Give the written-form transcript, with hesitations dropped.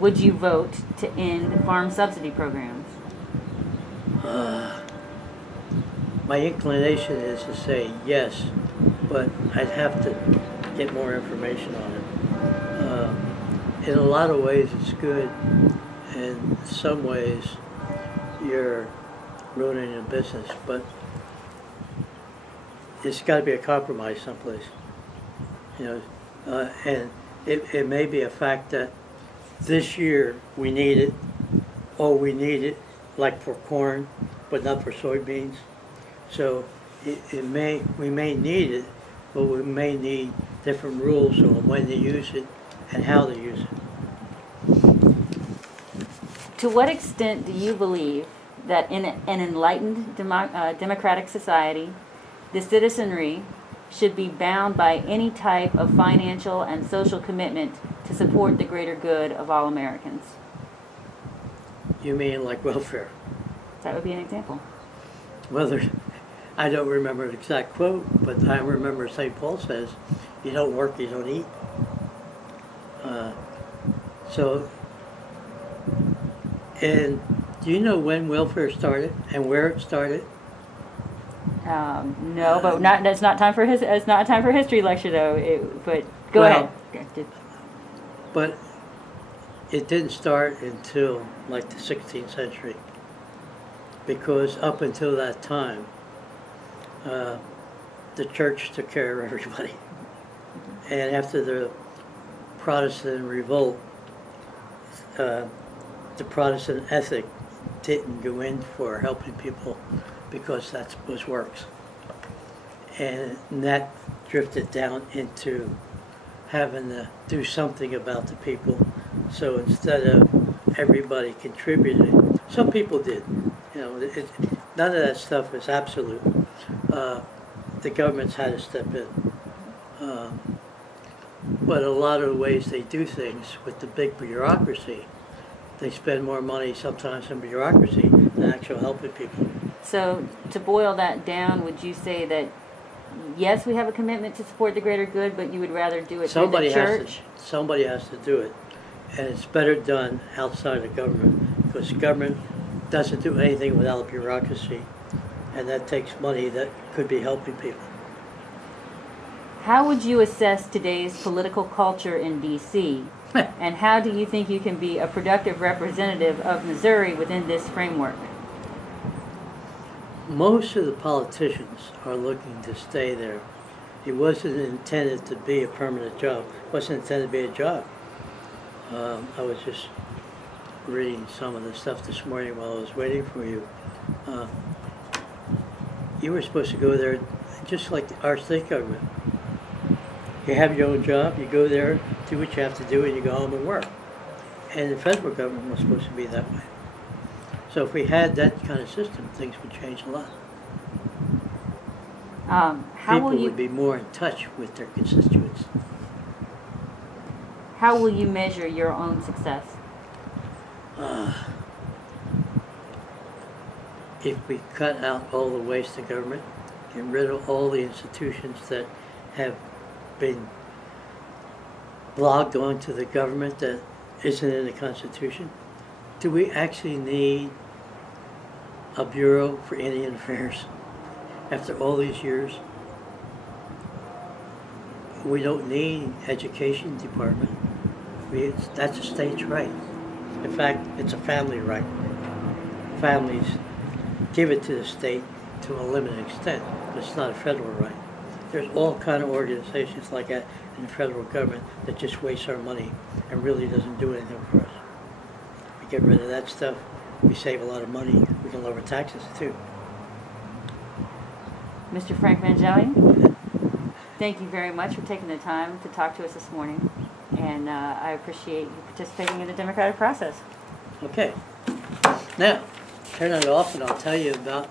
would you vote to end farm subsidy programs? My inclination is to say yes, but I'd have to get more information on it. In a lot of ways it's good. In some ways you're ruining a business, but it's got to be a compromise someplace. You know, and it may be a fact that this year we need it, or we need it like for corn, but not for soybeans. So we may need it, but we may need different rules on when to use it and how to use it. To what extent do you believe that in an enlightened democratic society, the citizenry should be bound by any type of financial and social commitment to support the greater good of all Americans? You mean like welfare? That would be an example. Well, I don't remember the exact quote, but I remember St. Paul says, you don't work, you don't eat. And do you know when welfare started and where it started? No, but it's not time for it's not time for history lecture though. But go ahead. But it didn't start until like the 16th century, because up until that time, the church took care of everybody. And after the Protestant revolt, the Protestant ethic didn't go in for helping people because that was works. And that drifted down into having to do something about the people. So instead of everybody contributing, some people did. You know, none of that stuff is absolute. The government's had to step in. But a lot of the ways they do things with the big bureaucracy, they spend more money sometimes in bureaucracy than actual helping people. So to boil that down, would you say that yes, we have a commitment to support the greater good, but you would rather do it through the church? Somebody has to do it. And it's better done outside of government, because government doesn't do anything without bureaucracy, and that takes money that could be helping people. How would you assess today's political culture in D.C., and how do you think you can be a productive representative of Missouri within this framework? Most of the politicians are looking to stay there. It wasn't intended to be a permanent job. It wasn't intended to be a job. I was just reading some of the stuff this morning while I was waiting for you. You were supposed to go there just like our state government. You have your own job, you go there, do what you have to do, and you go home and work. And the federal government was supposed to be that way. So if we had that kind of system, things would change a lot. People would be more in touch with their constituents. How will you measure your own success? If we cut out all the waste of government, get rid of all the institutions that have been logged onto the government that isn't in the Constitution, do we actually need a Bureau for Indian Affairs after all these years? We don't need education department. That's a state's right. In fact, it's a family right. Families give it to the state to a limited extent, but it's not a federal right. There's all kind of organizations like that in the federal government that just wastes our money and really doesn't do anything for us. We get rid of that stuff, we save a lot of money, we can lower taxes too. Mr. Frank Van, thank you very much for taking the time to talk to us this morning, and I appreciate you participating in the democratic process. Okay. Now, turn it off and I'll tell you about